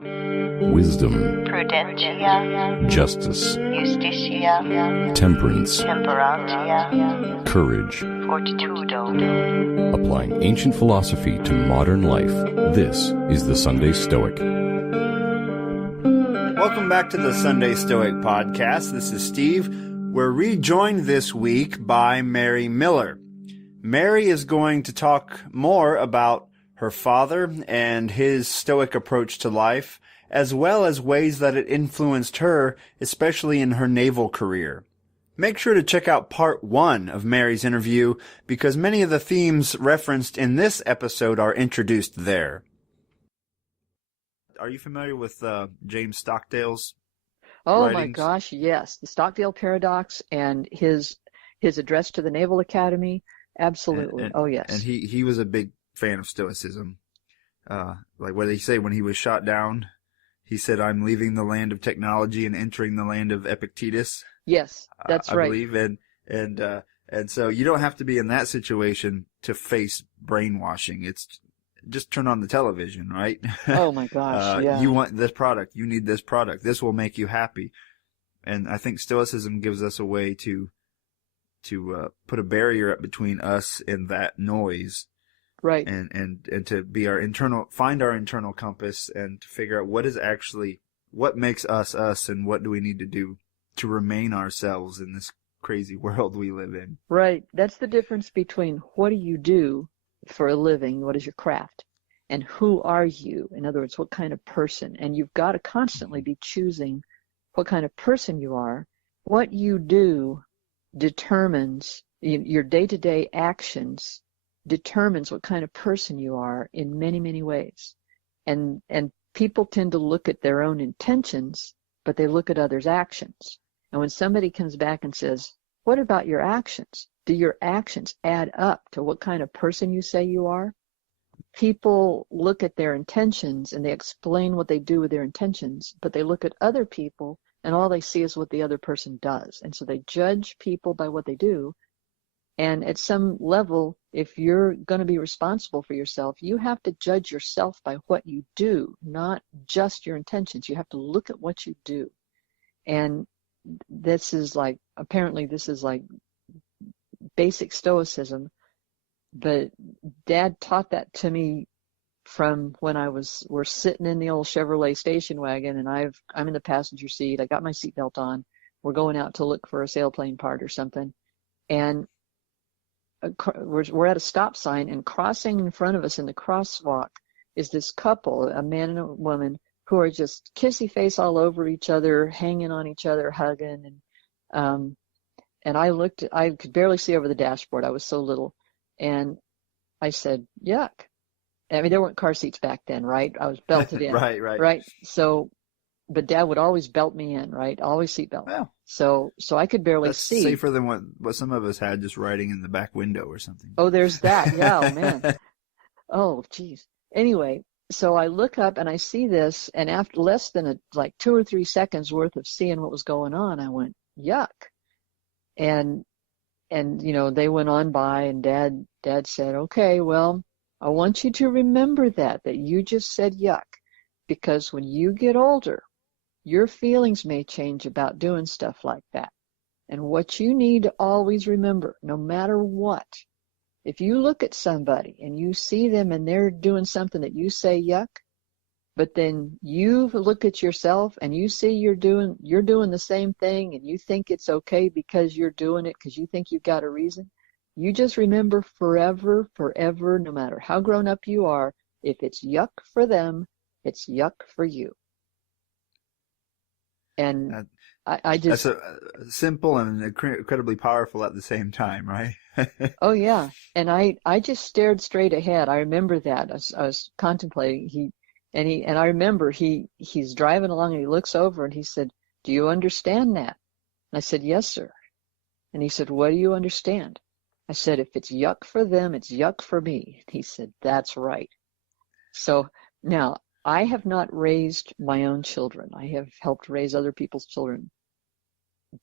wisdom, prudentia, justice, justitia, temperance, temperantia, courage. fortitudo. Applying ancient philosophy to modern life, this is the Sunday Stoic. Welcome back to the Sunday Stoic podcast. This is Steve. We're rejoined this week by Mary Miller. Mary is going to talk more about her father and his Stoic approach to life, as well as ways that it influenced her, especially in her naval career. Make sure to check out part 1 of Mary's interview, because many of the themes referenced in this episode are introduced there. Are you familiar with James Stockdale's Oh my writings? gosh, yes. The Stockdale Paradox and his address to the Naval Academy. Absolutely. Oh yes. And he was a big fan of Stoicism. Like what did he say when he was shot down? He said, "I'm leaving the land of technology and entering the land of Epictetus." Yes, that's I right. believe, and so you don't have to be in that situation to face brainwashing. It's just turn on the television, right? Oh my gosh, yeah. You want this product. You need this product. This will make you happy. And I think Stoicism gives us a way to put a barrier up between us and that noise. Right. And to be find our internal compass and to figure out what makes us us and what do we need to do to remain ourselves in this crazy world we live in. Right. That's the difference between what do you do for a living, what is your craft, and who are you? In other words, what kind of person? And you've got to constantly be choosing what kind of person you are. What you do determines your day-to-day actions, determines what kind of person you are in many, many ways. And people tend to look at their own intentions, but they look at others' actions. And when somebody comes back and says, "What about your actions? Do your actions add up to what kind of person you say you are?" People look at their intentions and they explain what they do with their intentions, but they look at other people and all they see is what the other person does. And so they judge people by what they do. And at some level, if you're going to be responsible for yourself, you have to judge yourself by what you do, not just your intentions. You have to look at what you do. And apparently this is like basic Stoicism, but Dad taught that to me from when we're sitting in the old Chevrolet station wagon, and I'm in the passenger seat. I got my seatbelt on. We're going out to look for a sailplane part or something, and we're at a stop sign, and crossing in front of us in the crosswalk is this couple, a man and a woman, who are just kissy face all over each other, hanging on each other, hugging, and I could barely see over the dashboard. I was so little. And I said, "Yuck." I mean, there weren't car seats back then, right? I was belted in. Right. So, but Dad would always belt me in, right? Always seatbelt. Well, so I could barely that's see. Safer than what some of us had, just riding in the back window or something. Oh, there's that. Yeah, oh, man. Oh, geez. Anyway, so I look up and I see this, and after less than 2 or 3 seconds worth of seeing what was going on, I went, "Yuck." And they went on by, and Dad said, "Okay, well, I want you to remember that you just said yuck, because when you get older, your feelings may change about doing stuff like that. And what you need to always remember, no matter what, if you look at somebody and you see them and they're doing something that you say yuck, but then you look at yourself and you see you're doing the same thing and you think it's okay because you're doing it because you think you've got a reason, you just remember forever, no matter how grown up you are, if it's yuck for them, it's yuck for you." And I just... That's simple and incredibly powerful at the same time, right? Oh, yeah. And I just stared straight ahead. I remember that. I was contemplating. And I remember he's driving along and he looks over and he said, "Do you understand that?" And I said, "Yes, sir." And he said, "What do you understand?" I said, "If it's yuck for them, it's yuck for me." He said, "That's right." So now I have not raised my own children. I have helped raise other people's children.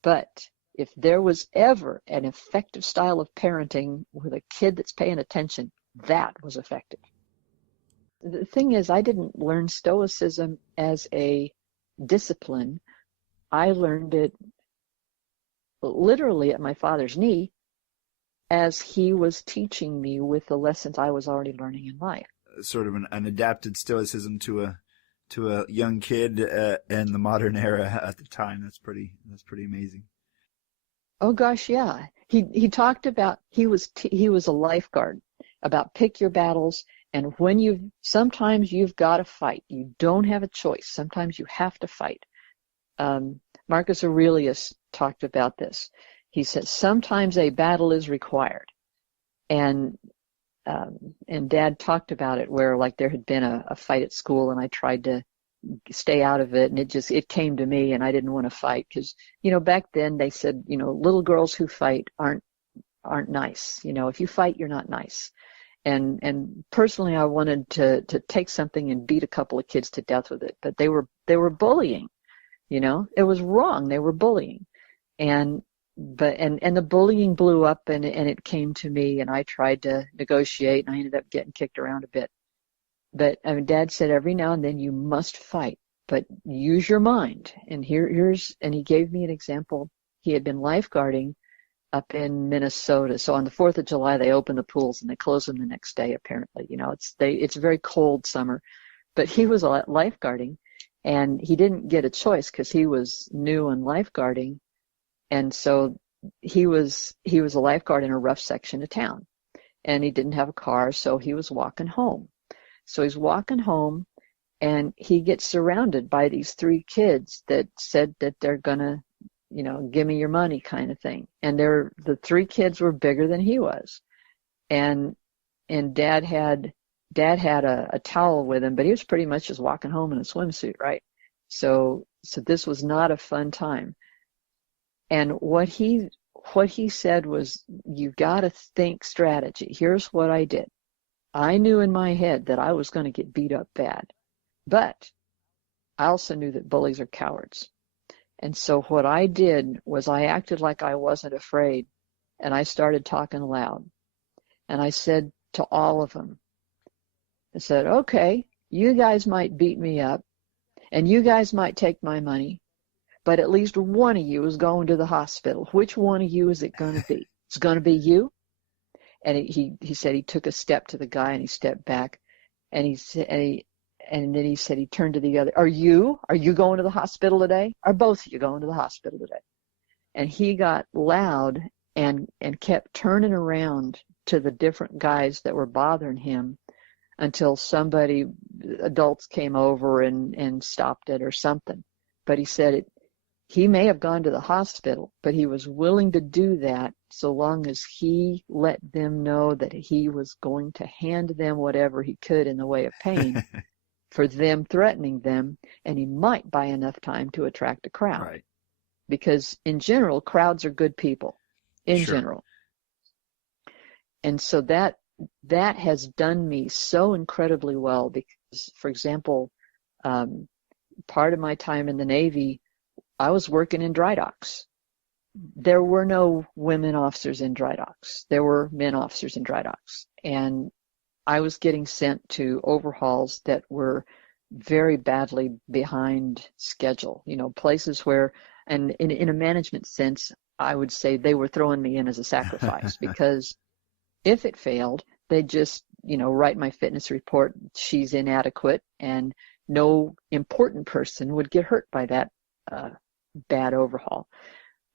But if there was ever an effective style of parenting with a kid that's paying attention, that was effective. The thing is, I didn't learn Stoicism as a discipline. I learned it literally at my father's knee as he was teaching me with the lessons I was already learning in life. Sort of an adapted Stoicism to a young kid in the modern era at the time. That's pretty amazing. Oh gosh, yeah. He talked about he was a lifeguard, about pick your battles, and sometimes you've got to fight. You don't have a choice. Sometimes you have to fight. Marcus Aurelius talked about this. He said sometimes a battle is required, and Dad talked about it where like there had been a fight at school, and I tried to stay out of it, and it came to me, and I didn't want to fight because back then they said little girls who fight aren't nice. If you fight, you're not nice. And personally, I wanted to take something and beat a couple of kids to death with it, but they were bullying. It was wrong. They were bullying, and the bullying blew up, and it came to me, and I tried to negotiate, and I ended up getting kicked around a bit. But Dad said every now and then you must fight, but use your mind. And and he gave me an example. He had been lifeguarding up in Minnesota. So on the 4th of July, they open the pools and they close them the next day, apparently. It's a very cold summer. But he was lifeguarding, and he didn't get a choice because he was new in lifeguarding. And so he was a lifeguard in a rough section of town. And he didn't have a car, so he was walking home. So he's walking home, and he gets surrounded by these 3 kids that said that they're going to, give me your money kind of thing. And the 3 kids were bigger than he was. And Dad had a towel with him, but he was pretty much just walking home in a swimsuit, right? So this was not a fun time. And what he said was, you've got to think strategy. Here's what I did. I knew in my head that I was going to get beat up bad, but I also knew that bullies are cowards. And so what I did was I acted like I wasn't afraid, and I started talking loud. And I said to all of them, I said, okay, you guys might beat me up, and you guys might take my money, but at least one of you is going to the hospital. Which one of you is it going to be? It's going to be you? And he said he took a step to the guy, and he stepped back, and then he said he turned to the other. Are you going to the hospital today? Are both of you going to the hospital today? And he got loud and kept turning around to the different guys that were bothering him until adults came over and stopped it or something. But he said he may have gone to the hospital, but he was willing to do that so long as he let them know that he was going to hand them whatever he could in the way of pain for them threatening them, and he might buy enough time to attract a crowd. Right. Because in general, crowds are good people, in general. And so that has done me so incredibly well because, for example, part of my time in the Navy, I was working in dry docks. There were no women officers in dry docks. There were men officers in dry docks. And I was getting sent to overhauls that were very badly behind schedule, places where, and in a management sense, I would say they were throwing me in as a sacrifice because if it failed, they'd just, write my fitness report, she's inadequate, and no important person would get hurt by that bad overhaul.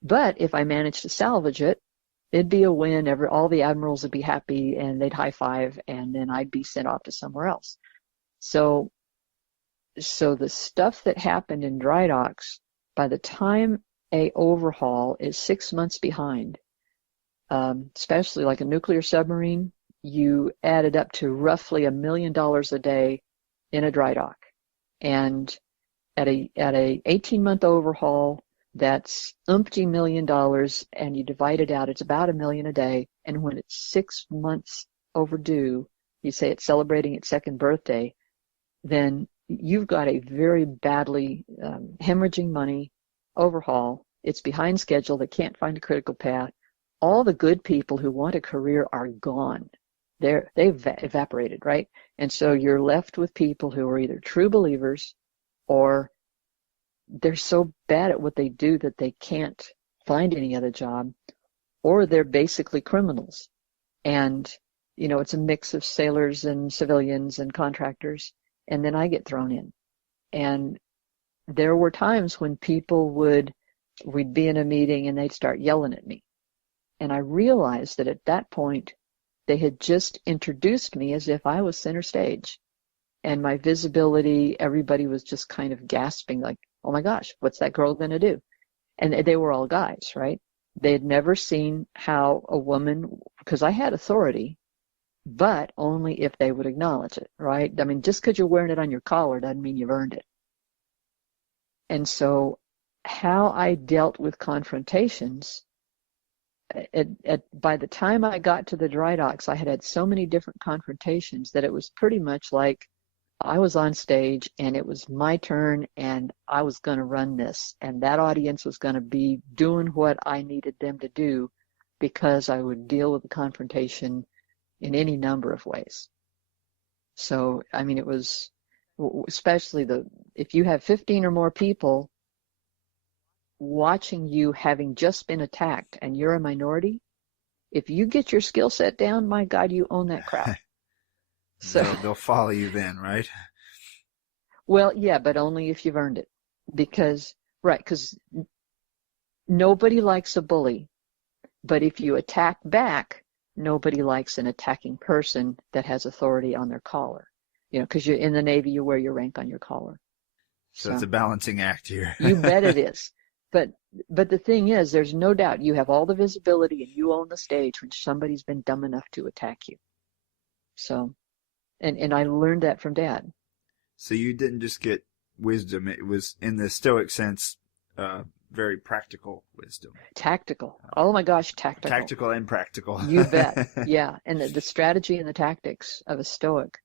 But if I managed to salvage it, it'd be a win. All the admirals would be happy, and they'd high five, and then I'd be sent off to somewhere else. So the stuff that happened in dry docks, by the time a overhaul is 6 months behind, especially like a nuclear submarine, you added up to roughly $1 million a day in a dry dock. And at a 18-month overhaul, that's umpty $1 million, and you divide it out, it's about $1 million a day. And when it's 6 months overdue, you say it's celebrating its second birthday, then you've got a very badly hemorrhaging money overhaul. It's behind schedule. They can't find a critical path. All the good people who want a career are gone. they've evaporated, right? And so you're left with people who are either true believers or they're so bad at what they do that they can't find any other job, or they're basically criminals. And, it's a mix of sailors and civilians and contractors. And then I get thrown in. And there were times when we'd be in a meeting and they'd start yelling at me. And I realized that at that point, they had just introduced me as if I was center stage. And my visibility, everybody was just kind of gasping like, oh my gosh, what's that girl going to do? And they were all guys, right? They had never seen how a woman, because I had authority, but only if they would acknowledge it, right? I mean, just because you're wearing it on your collar doesn't mean you've earned it. And so how I dealt with confrontations, by the time I got to the dry docks, I had so many different confrontations that it was pretty much like I was on stage and it was my turn and I was going to run this, and that audience was going to be doing what I needed them to do because I would deal with the confrontation in any number of ways. So, I mean, it was especially if you have 15 or more people watching you having just been attacked and you're a minority, if you get your skill set down, my God, you own that crowd. So they'll follow you then, right? Well, yeah, but only if you've earned it. Because nobody likes a bully. But if you attack back, nobody likes an attacking person that has authority on their collar. Because you're in the Navy, you wear your rank on your collar. So it's a balancing act here. You bet it is. But the thing is, there's no doubt you have all the visibility and you own the stage when somebody's been dumb enough to attack you. So, and I learned that from Dad. So you didn't just get wisdom. It was, in the Stoic sense, very practical wisdom. Tactical. Oh my gosh, tactical. Tactical and practical. You bet. Yeah. And the strategy and the tactics of a Stoic.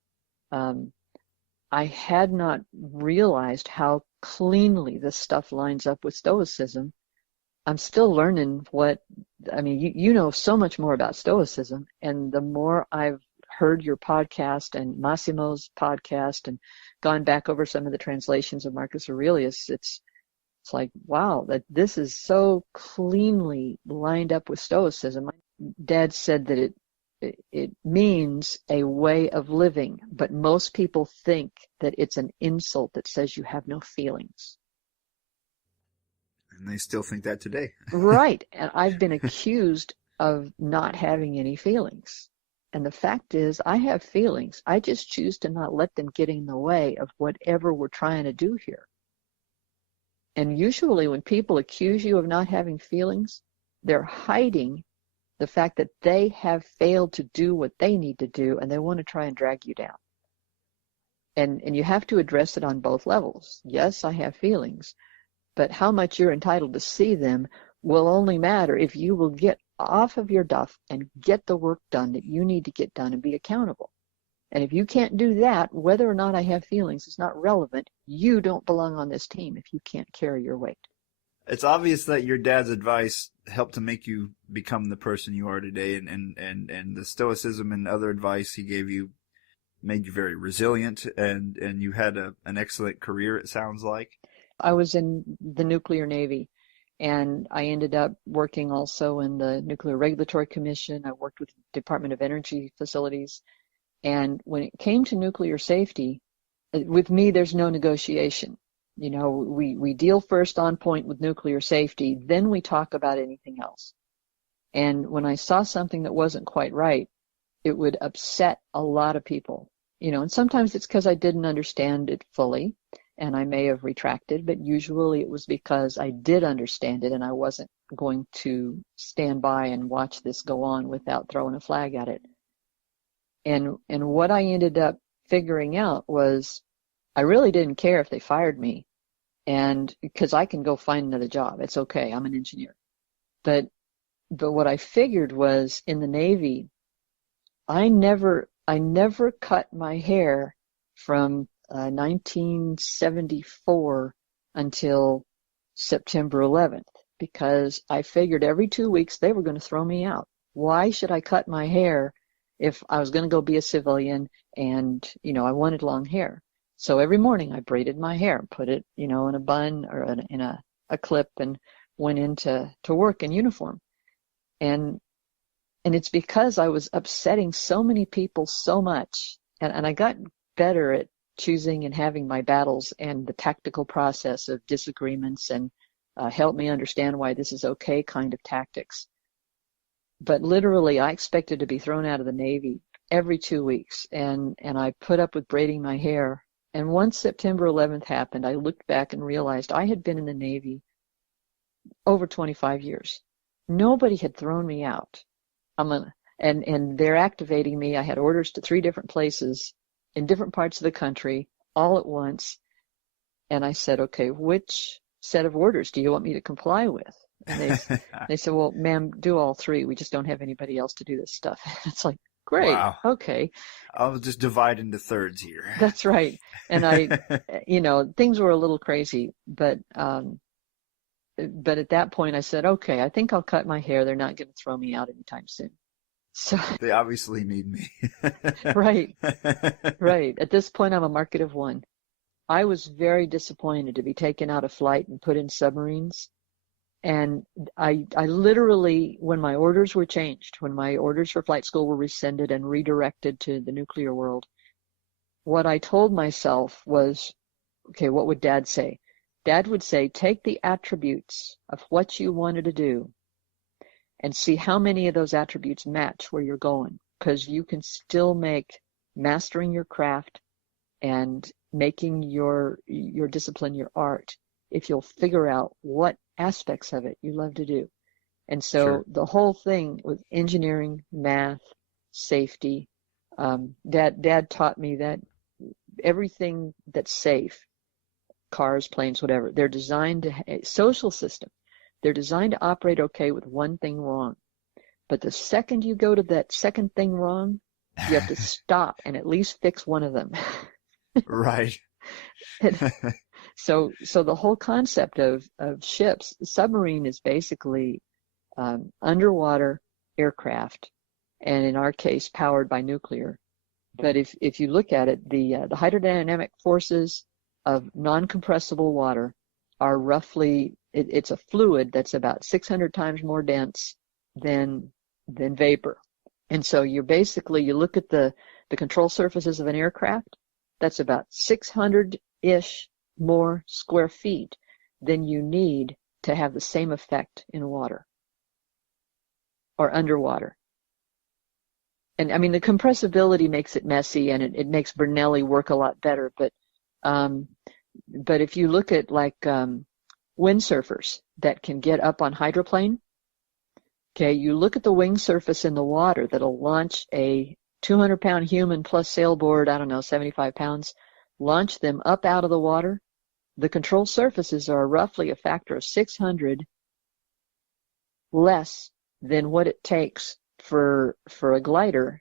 I had not realized how cleanly this stuff lines up with Stoicism. I'm still learning you know so much more about Stoicism, and the more I've heard your podcast and Massimo's podcast and gone back over some of the translations of Marcus Aurelius, it's like, wow, that this is so cleanly lined up with Stoicism. Dad said that it means a way of living, but most people think that it's an insult that says you have no feelings. And they still think that today. Right. And I've been accused of not having any feelings. And the fact is, I have feelings. I just choose to not let them get in the way of whatever we're trying to do here. And usually when people accuse you of not having feelings, they're hiding the fact that they have failed to do what they need to do, and they want to try and drag you down. And you have to address it on both levels. Yes, I have feelings, but how much you're entitled to see them will only matter if you will get off of your duff and get the work done that you need to get done and be accountable. And if you can't do that, whether or not I have feelings is not relevant. You don't belong on this team if you can't carry your weight. It's obvious that your dad's advice helped to make you become the person you are today, and the Stoicism and other advice he gave you made you very resilient, and you had an excellent career, it sounds like. I was in the nuclear Navy, and I ended up working also in the Nuclear Regulatory Commission. I worked with the Department of Energy facilities. And when it came to nuclear safety, with me, there's no negotiation. We deal first on point with nuclear safety, then we talk about anything else. And when I saw something that wasn't quite right, it would upset a lot of people. And sometimes it's because I didn't understand it fully, and I may have retracted, but usually it was because I did understand it and I wasn't going to stand by and watch this go on without throwing a flag at it. And what I ended up figuring out was I really didn't care if they fired me, and because I can go find another job. It's okay. I'm an engineer. But what I figured was, in the Navy, I never cut my hair from 1974 until September 11th, because I figured every 2 weeks they were going to throw me out. Why should I cut my hair if I was going to go be a civilian and, I wanted long hair. So every morning I braided my hair, put it, in a bun or in a clip, and went into work in uniform. And it's because I was upsetting so many people so much. And I got better at choosing and having my battles and the tactical process of disagreements and help me understand why this is okay kind of tactics. But literally, I expected to be thrown out of the Navy every 2 weeks. And I put up with braiding my hair. And once September 11th happened, I looked back and realized I had been in the Navy over 25 years. Nobody had thrown me out. And they're activating me. I had orders to 3 different places in different parts of the country all at once. And I said, okay, which set of orders do you want me to comply with? And they said, well, ma'am, do all 3. We just don't have anybody else to do this stuff. It's like, great. Wow. Okay. I'll just divide into thirds here. That's right. And things were a little crazy, but at that point I said, okay, I think I'll cut my hair. They're not going to throw me out anytime soon. So they obviously need me. Right. At this point, I'm a market of one. I was very disappointed to be taken out of flight and put in submarines. And I literally, when my orders were changed, when my orders for flight school were rescinded and redirected to the nuclear world, what I told myself was, okay, what would Dad say? Dad would say, take the attributes of what you wanted to do and see how many of those attributes match where you're going, because you can still make mastering your craft and making your discipline your art if you'll figure out what aspects of it you love to do. And so sure. The whole thing with engineering, math, safety, Dad taught me that everything that's safe, cars, planes, whatever, they're designed to a social system. They're designed to operate okay with one thing wrong. But the second you go to that second thing wrong, you have to stop and at least fix one of them. Right. So the whole concept of ships, submarine is basically underwater aircraft, and in our case, powered by nuclear. But if you look at it, the hydrodynamic forces of non-compressible water are roughly, it's a fluid that's about 600 times more dense than vapor. And so you look at the control surfaces of an aircraft, that's about 600-ish more square feet than you need to have the same effect in water or underwater. And I mean, the compressibility makes it messy, and it makes Bernoulli work a lot better. But if you look at windsurfers that can get up on hydroplane, okay, you look at the wing surface in the water that'll launch a 200-pound human plus sailboard, 75 pounds, launch them up out of the water. The control surfaces are roughly a factor of 600 less than what it takes for a glider,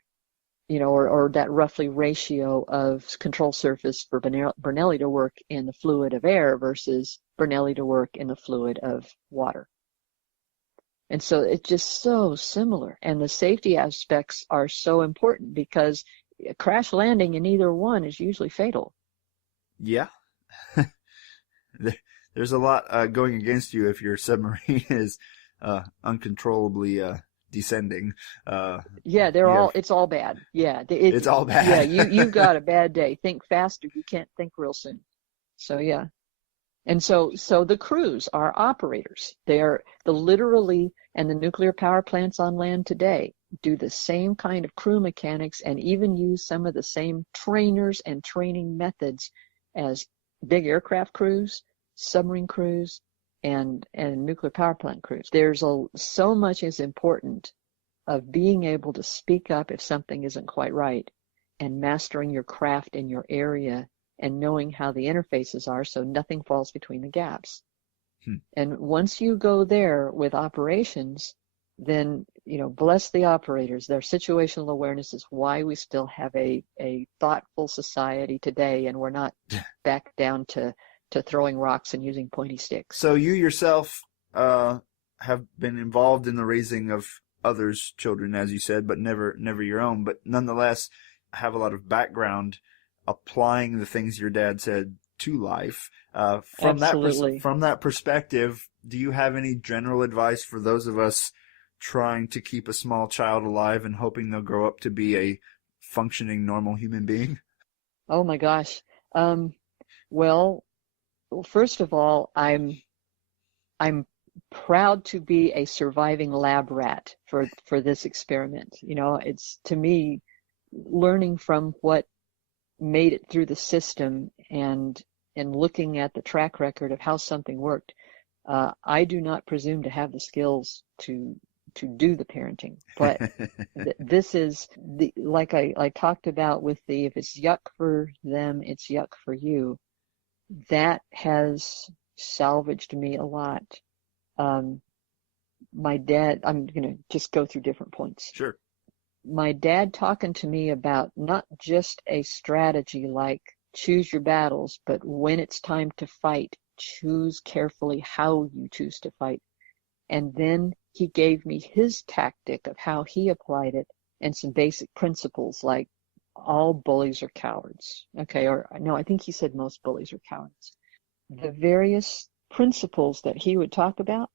or that roughly ratio of control surface for Bernoulli to work in the fluid of air versus Bernoulli to work in the fluid of water. And so it's just so similar. And the safety aspects are so important because a crash landing in either one is usually fatal. Yeah. There's a lot going against you if your submarine is uncontrollably descending. Yeah, it's all bad. Yeah. It's all bad. Yeah, you've got a bad day. Think faster. You can't think real soon. So, yeah. And so the crews are operators. They are literally, and the nuclear power plants on land today do the same kind of crew mechanics and even use some of the same trainers and training methods as big aircraft crews, submarine crews, and nuclear power plant crews. There's so much is important of being able to speak up if something isn't quite right and mastering your craft in your area and knowing how the interfaces are so nothing falls between the gaps. And once you go there with operations, then, bless the operators. Their situational awareness is why we still have a thoughtful society today, and we're not back down to throwing rocks and using pointy sticks. So you yourself have been involved in the raising of others' children, as you said, but never your own. But nonetheless, have a lot of background applying the things your dad said to life. Absolutely. From that perspective, do you have any general advice for those of us trying to keep a small child alive and hoping they'll grow up to be a functioning, normal human being? Oh my gosh. Well, first of all, I'm proud to be a surviving lab rat for this experiment. You know, it's, to me, learning from what made it through the system and looking at the track record of how something worked. I do not presume to have the skills to do the parenting, but this is like I talked about with the, if it's yuck for them, it's yuck for you. That has salvaged me a lot. My dad, I'm going to just go through different points. Sure. My dad talking to me about not just a strategy like choose your battles, but when it's time to fight, choose carefully how you choose to fight. And then he gave me his tactic of how he applied it and some basic principles like all bullies are cowards. Okay, or no, I think he said most bullies are cowards. The various principles that he would talk about,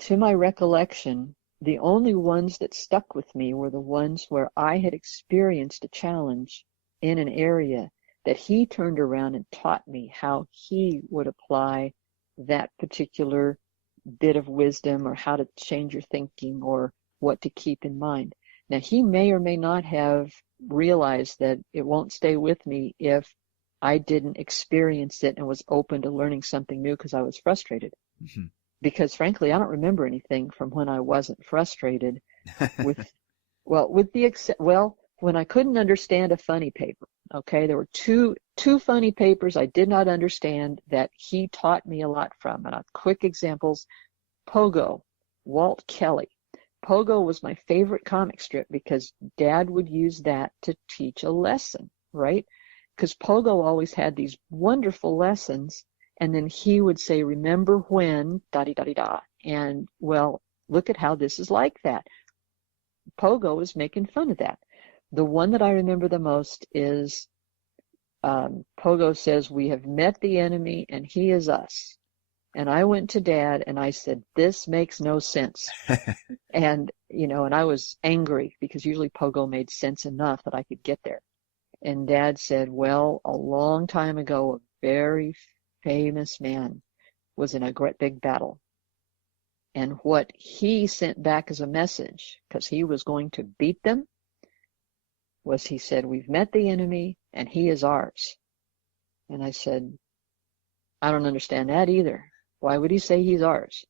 to my recollection, the only ones that stuck with me were the ones where I had experienced a challenge in an area that he turned around and taught me how he would apply that particular bit of wisdom or how to change your thinking or what to keep in mind. Now, he may or may not have realized that it won't stay with me if I didn't experience it and was open to learning something new because I was frustrated. Mm-hmm. Because frankly, I don't remember anything from when I wasn't frustrated when I couldn't understand a funny paper. Okay, there were two funny papers I did not understand that he taught me a lot from. And quick examples: Pogo, Walt Kelly. Pogo was my favorite comic strip because Dad would use that to teach a lesson, right? Because Pogo always had these wonderful lessons, and then he would say, remember when, da-di-da-di-da. And, well, look at how this is like that. Pogo was making fun of that. The one that I remember the most is Pogo says, we have met the enemy and he is us. And I went to Dad and I said, this makes no sense. And, and I was angry because usually Pogo made sense enough that I could get there. And Dad said, well, a long time ago, a very famous man was in a great big battle. And what he sent back as a message, because he was going to beat them, was he said, we've met the enemy and he is ours. And I said, I don't understand that either. Why would he say he's ours?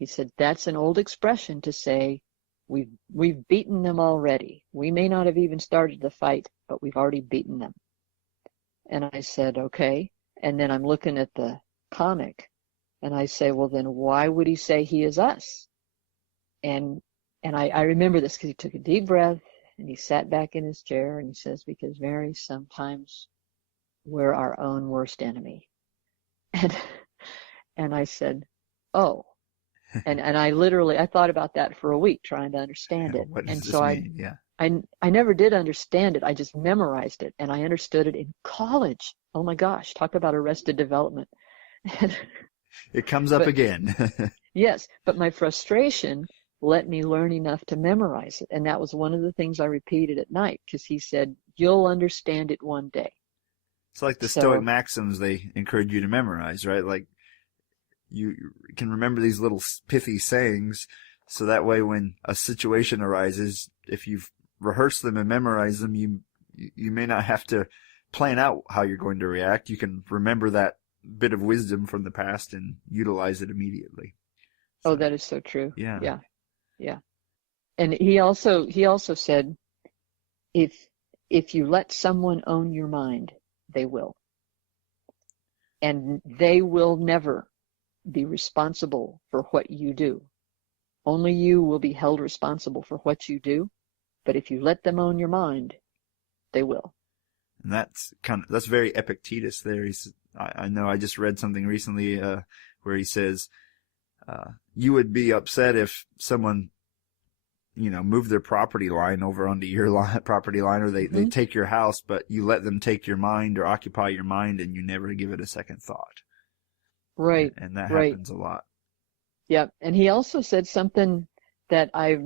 He said, that's an old expression to say, we've beaten them already. We may not have even started the fight, but we've already beaten them. And I said, okay. And then I'm looking at the comic and I say, well, then why would he say he is us? And I remember this because he took a deep breath and he sat back in his chair and he says, because Mary, sometimes we're our own worst enemy. And I said, oh. And I thought about that for a week trying to understand it. What does and this so mean? Yeah. I never did understand it. I just memorized it and I understood it in college. Oh my gosh, talk about arrested development. It comes up again. Yes, but my frustration let me learn enough to memorize it. And that was one of the things I repeated at night because he said, you'll understand it one day. It's like the Stoic maxims they encourage you to memorize, right? Like you can remember these little pithy sayings so that way when a situation arises, if you've rehearsed them and memorized them, you may not have to plan out how you're going to react. You can remember that bit of wisdom from the past and utilize it immediately. So, that is so true. Yeah. Yeah. And he also said, if you let someone own your mind, they will. And they will never be responsible for what you do. Only you will be held responsible for what you do. But if you let them own your mind, they will. And that's very Epictetus there. I know I just read something recently where he says, you would be upset if someone, move their property line over onto your property line, or they take your house, but you let them take your mind or occupy your mind, and you never give it a second thought. Right. And that right. happens a lot. Yep. And he also said something that I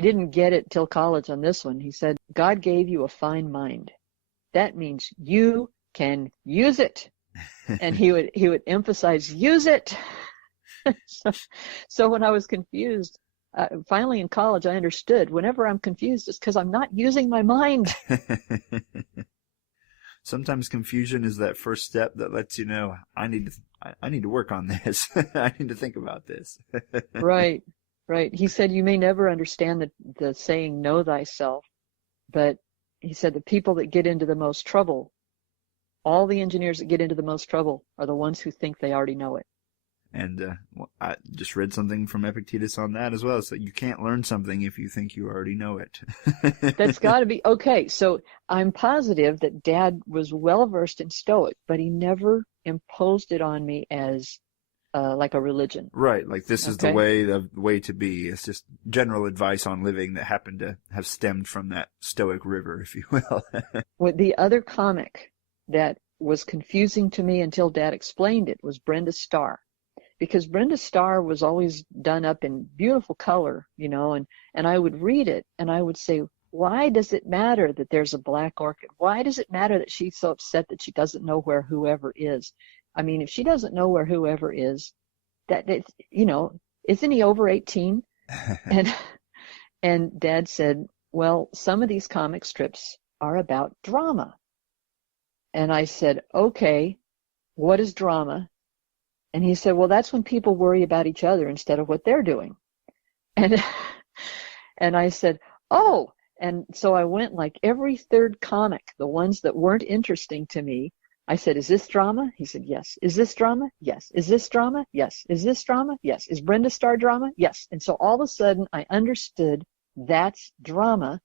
didn't get it till college on this one. He said, God gave you a fine mind. That means you can use it. And he would emphasize, use it. So when I was confused, finally in college, I understood whenever I'm confused, it's because I'm not using my mind. Sometimes confusion is that first step that lets you know, I need to work on this. I need to think about this. Right. He said, you may never understand the saying, know thyself, but he said the people that get into the most trouble, all the engineers that get into the most trouble are the ones who think they already know it. And I just read something from Epictetus on that as well. So you can't learn something if you think you already know it. That's got to be okay. So I'm positive that Dad was well versed in Stoic, but he never imposed it on me as like a religion. Right, like this is the way to be. It's just general advice on living that happened to have stemmed from that Stoic river, if you will. What the other comic that was confusing to me until Dad explained it was Brenda Starr. Because Brenda Starr was always done up in beautiful color, and I would read it and I would say, why does it matter that there's a black orchid? Why does it matter that she's so upset that she doesn't know where whoever is? I mean, if she doesn't know where whoever is, isn't he over 18? And Dad said, well, some of these comic strips are about drama. And I said, okay, what is drama? And he said, well, that's when people worry about each other instead of what they're doing. And I said, oh. And so I went like every third comic, the ones that weren't interesting to me. I said, is this drama? He said, yes. Is this drama? Yes. Is this drama? Yes. Is this drama? Yes. Is Brenda Starr drama? Yes. And so all of a sudden I understood that's drama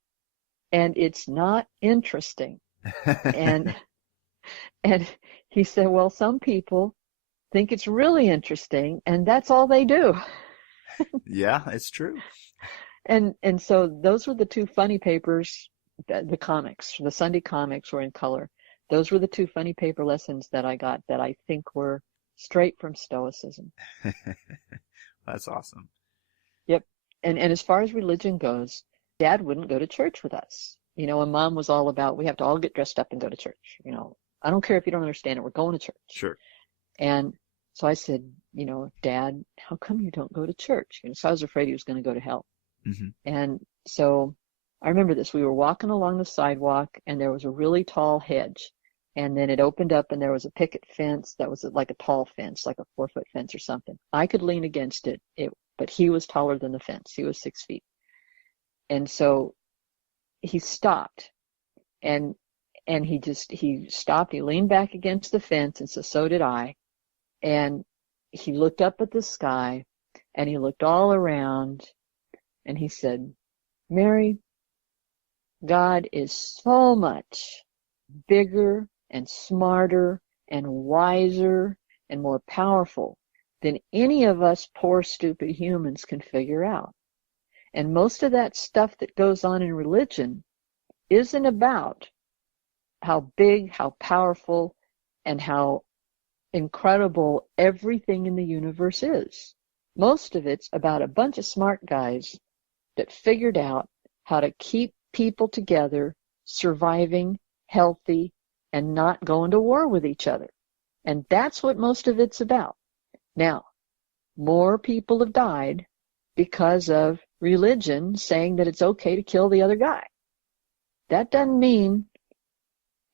and it's not interesting. and he said, well, some people think it's really interesting, and that's all they do. Yeah, it's true. And so those were the two funny papers, the comics, the Sunday comics were in color. Those were the two funny paper lessons that I got that I think were straight from Stoicism. That's awesome. Yep. And as far as religion goes, Dad wouldn't go to church with us. And Mom was all about, we have to all get dressed up and go to church. I don't care if you don't understand it, we're going to church. Sure. And so I said, Dad, how come you don't go to church? So I was afraid he was going to go to hell. Mm-hmm. And so I remember this. We were walking along the sidewalk, and there was a really tall hedge. And then it opened up, and there was a picket fence that was like a tall fence, like a 4-foot fence or something. I could lean against it, but he was taller than the fence. He was 6 feet. And so he stopped, and he stopped. He leaned back against the fence, and so did I. And he looked up at the sky, and he looked all around, and he said, Mary, God is so much bigger and smarter and wiser and more powerful than any of us poor, stupid humans can figure out. And most of that stuff that goes on in religion isn't about how big, how powerful, and how incredible everything in the universe is. Most of it's about a bunch of smart guys that figured out how to keep people together, surviving, healthy, and not going to war with each other. And that's what most of it's about. Now, more people have died because of religion saying that it's okay to kill the other guy. That doesn't mean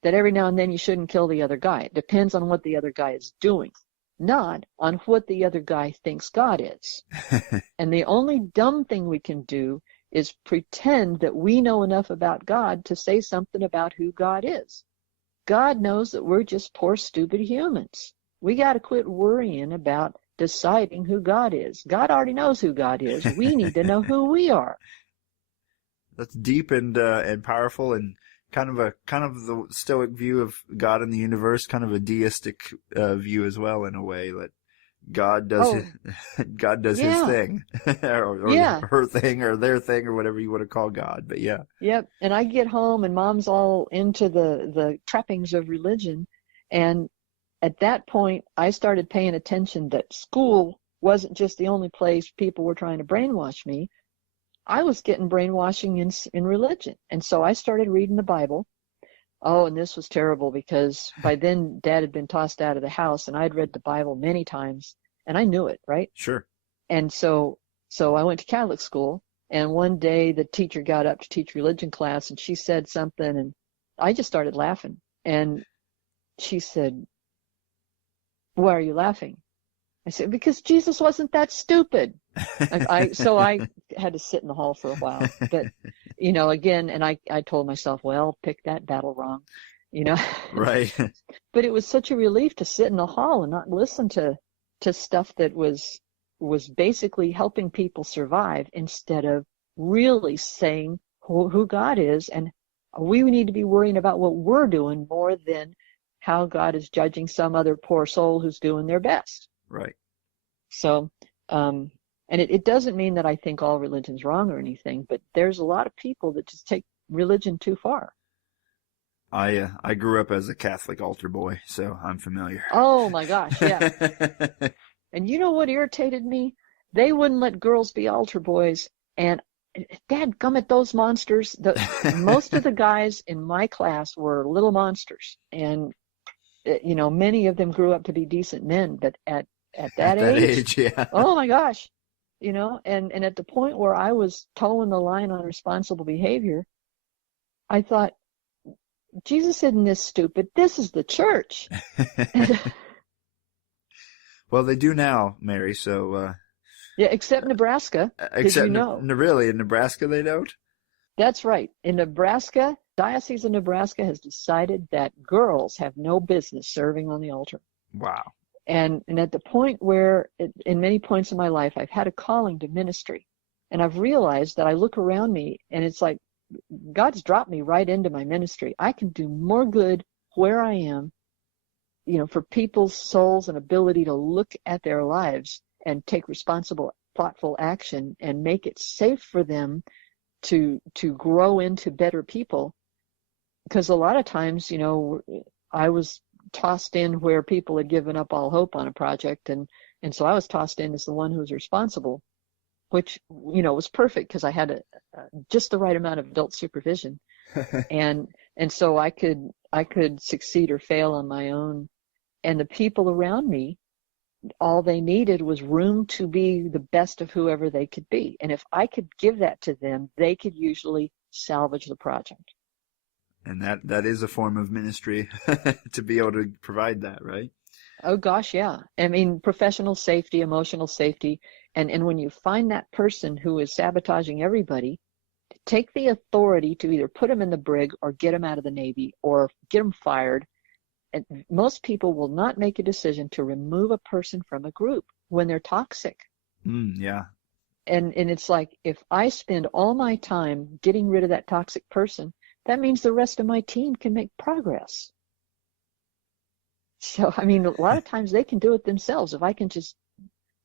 that every now and then you shouldn't kill the other guy. It depends on what the other guy is doing, not on what the other guy thinks God is. And the only dumb thing we can do is pretend that we know enough about God to say something about who God is. God knows that we're just poor, stupid humans. We got to quit worrying about deciding who God is. God already knows who God is. We need to know who we are. That's deep and powerful, and kind of the Stoic view of God and the universe, kind of a deistic view as well, in a way, that God does Oh, God does his yeah, thing, or yeah, her thing, or their thing, or whatever you want to call God. But yeah, yep. And I get home and mom's all into the trappings of religion. And at that point, I started paying attention that school wasn't just the only place people were trying to brainwash me. I was getting brainwashing in religion. And so I started reading the Bible. Oh, and this was terrible because by then Dad had been tossed out of the house and I'd read the Bible many times and I knew it, right? sure. And so I went to Catholic school, and one day the teacher got up to teach religion class and she said something and I just started laughing. And she said, "Why are you laughing?" I said, "Because Jesus wasn't that stupid." So I had to sit in the hall for a while. But, again, and I told myself, well, pick that battle wrong, you know. Right. But it was such a relief to sit in the hall and not listen to stuff that was basically helping people survive instead of really saying who God is, and we need to be worrying about what we're doing more than how God is judging some other poor soul who's doing their best. Right. So, and it doesn't mean that I think all religion's wrong or anything, but there's a lot of people that just take religion too far. I grew up as a Catholic altar boy, so I'm familiar. Oh my gosh, yeah. And you know what irritated me? They wouldn't let girls be altar boys, and dadgummit those monsters. Most of the guys in my class were little monsters, and many of them grew up to be decent men, but at that age, yeah. oh my gosh, and at the point where I was towing the line on responsible behavior, I thought, Jesus isn't this stupid. This is the church. Well, they do now, Mary. So Yeah, except Nebraska. except Did you know? really in Nebraska they don't. That's right. In Nebraska, Diocese of Nebraska has decided that girls have no business serving on the altar. Wow. And at the point where, in many points in my life, I've had a calling to ministry. And I've realized that I look around me and it's like God's dropped me right into my ministry. I can do more good where I am, for people's souls and ability to look at their lives and take responsible, thoughtful action and make it safe for them to grow into better people. Because a lot of times, I was tossed in where people had given up all hope on a project, and so I was tossed in as the one who was responsible, which was perfect because I had just the right amount of adult supervision, and so I could succeed or fail on my own, and the people around me, all they needed was room to be the best of whoever they could be, and if I could give that to them, they could usually salvage the project. And that is a form of ministry to be able to provide that, right? Oh gosh, yeah. I mean, professional safety, emotional safety, and when you find that person who is sabotaging everybody, take the authority to either put them in the brig or get them out of the Navy or get them fired. And most people will not make a decision to remove a person from a group when they're toxic. Yeah. And it's like, if I spend all my time getting rid of that toxic person, that means the rest of my team can make progress. So, I mean, a lot of times they can do it themselves. If I can just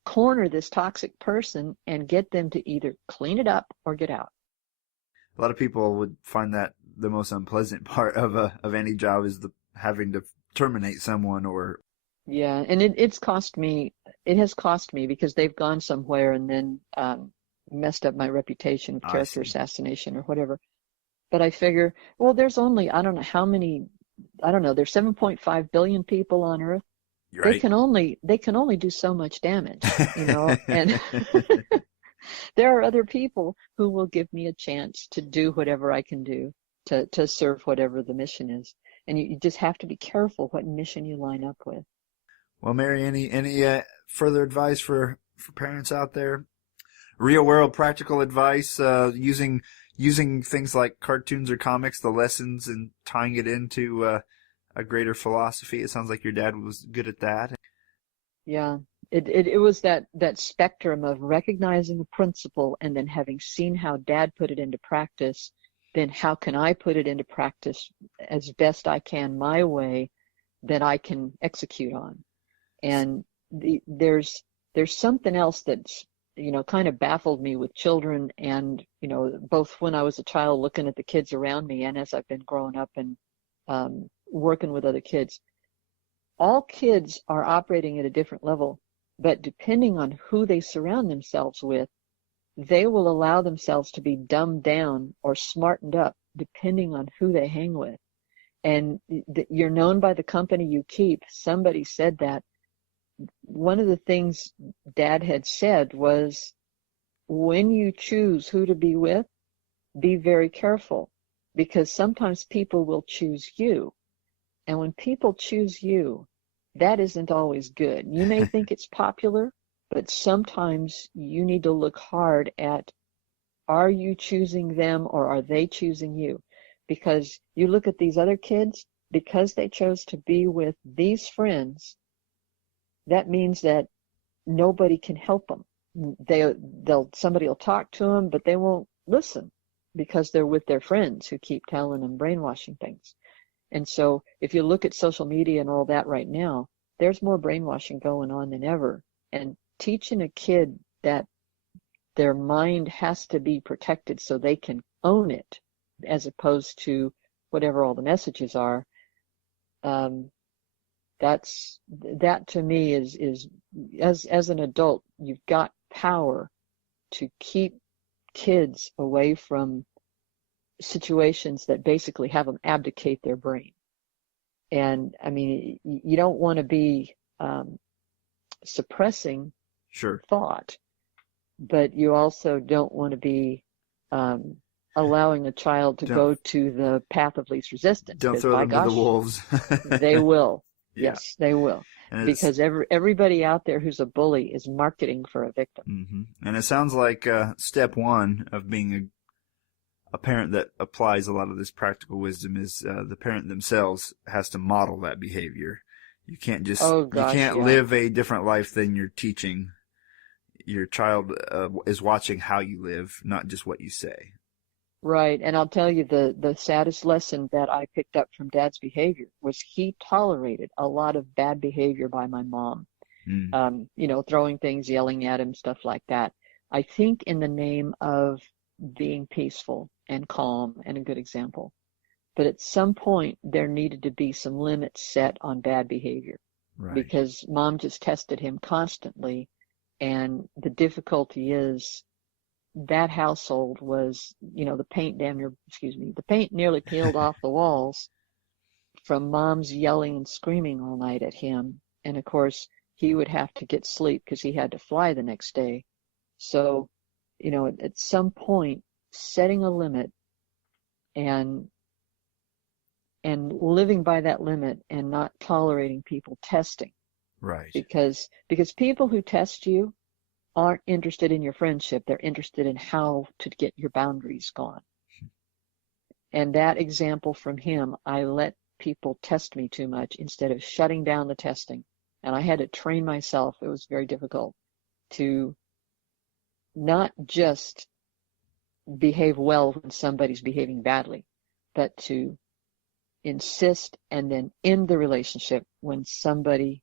corner this toxic person and get them to either clean it up or get out. A lot of people would find that the most unpleasant part of any job is having to terminate someone or. Yeah, and it has cost me because they've gone somewhere and then messed up my reputation of character assassination or whatever. But I figure, well, there's only, I don't know how many, there's 7.5 billion people on Earth. Right. They can only do so much damage, and there are other people who will give me a chance to do whatever I can do to serve whatever the mission is. And you just have to be careful what mission you line up with. Well, Mary, any further advice for parents out there? Real world practical advice, using things like cartoons or comics, the lessons, and tying it into a greater philosophy. It sounds like your dad was good at that. Yeah, it was that spectrum of recognizing a principle and then having seen how Dad put it into practice, then how can I put it into practice as best I can my way that I can execute on. And there's something else that's, kind of baffled me with children, and, both when I was a child looking at the kids around me and as I've been growing up and working with other kids. All kids are operating at a different level, but depending on who they surround themselves with, they will allow themselves to be dumbed down or smartened up depending on who they hang with. And you're known by the company you keep. Somebody said that. One of the things Dad had said was, when you choose who to be with, be very careful, because sometimes people will choose you. And when people choose you, that isn't always good. You may think it's popular, but sometimes you need to look hard at, are you choosing them or are they choosing you? Because you look at these other kids, because they chose to be with these friends, that means that nobody can help them. Somebody will talk to them, but they won't listen because they're with their friends who keep telling them brainwashing things. And so if you look at social media and all that right now, there's more brainwashing going on than ever. And teaching a kid that their mind has to be protected so they can own it, as opposed to whatever all the messages are, that to me is as an adult, you've got power to keep kids away from situations that basically have them abdicate their brain. And I mean, you don't want to be suppressing thought, but you also don't want to be allowing a child to go to the path of least resistance. Don't throw them to the wolves. They will. Yeah. Yes, they will. Because everybody out there who's a bully is marketing for a victim. Mm-hmm. And it sounds like step one of being a parent that applies a lot of this practical wisdom is the parent themselves has to model that behavior. You can't just live a different life than you're teaching. Your child is watching how you live, not just what you say. Right, and I'll tell you the saddest lesson that I picked up from Dad's behavior was he tolerated a lot of bad behavior by my mom. Throwing things, yelling at him, stuff like that. I think in the name of being peaceful and calm and a good example. But at some point, there needed to be some limits set on bad behavior. Right. Because Mom just tested him constantly, and the difficulty is that household was, the paint nearly peeled off the walls from Mom's yelling and screaming all night at him. And of course, he would have to get sleep because he had to fly the next day. So, at some point, setting a limit and living by that limit and not tolerating people testing. Right. Because people who test you aren't interested in your friendship. They're interested in how to get your boundaries gone. And that example from him, I let people test me too much instead of shutting down the testing. And I had to train myself. It was very difficult to not just behave well when somebody's behaving badly, but to insist and then end the relationship when somebody.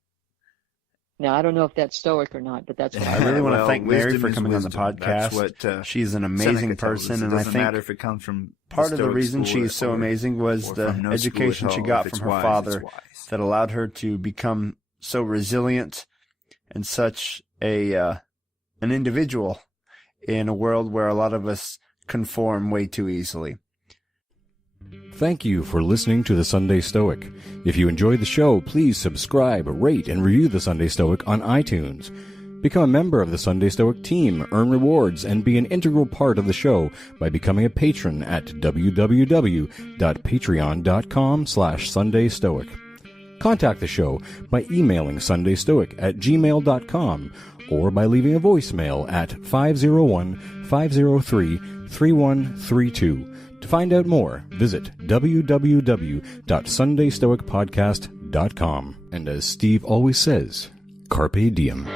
Now, I don't know if that's Stoic or not, but that's what I really want to thank Mary for coming on the podcast. She's an amazing person, and I think matter if it comes from part of the reason she's so amazing was the education she got from her father that allowed her to become so resilient and such an individual in a world where a lot of us conform way too easily. Thank you for listening to The Sunday Stoic. If you enjoyed the show, please subscribe, rate, and review The Sunday Stoic on iTunes. Become a member of the Sunday Stoic team, earn rewards, and be an integral part of the show by becoming a patron at www.patreon.com/SundayStoic. Contact the show by emailing sundaystoic@gmail.com or by leaving a voicemail at 501-503-3132. To find out more, visit www.sundaystoicpodcast.com. And as Steve always says, carpe diem.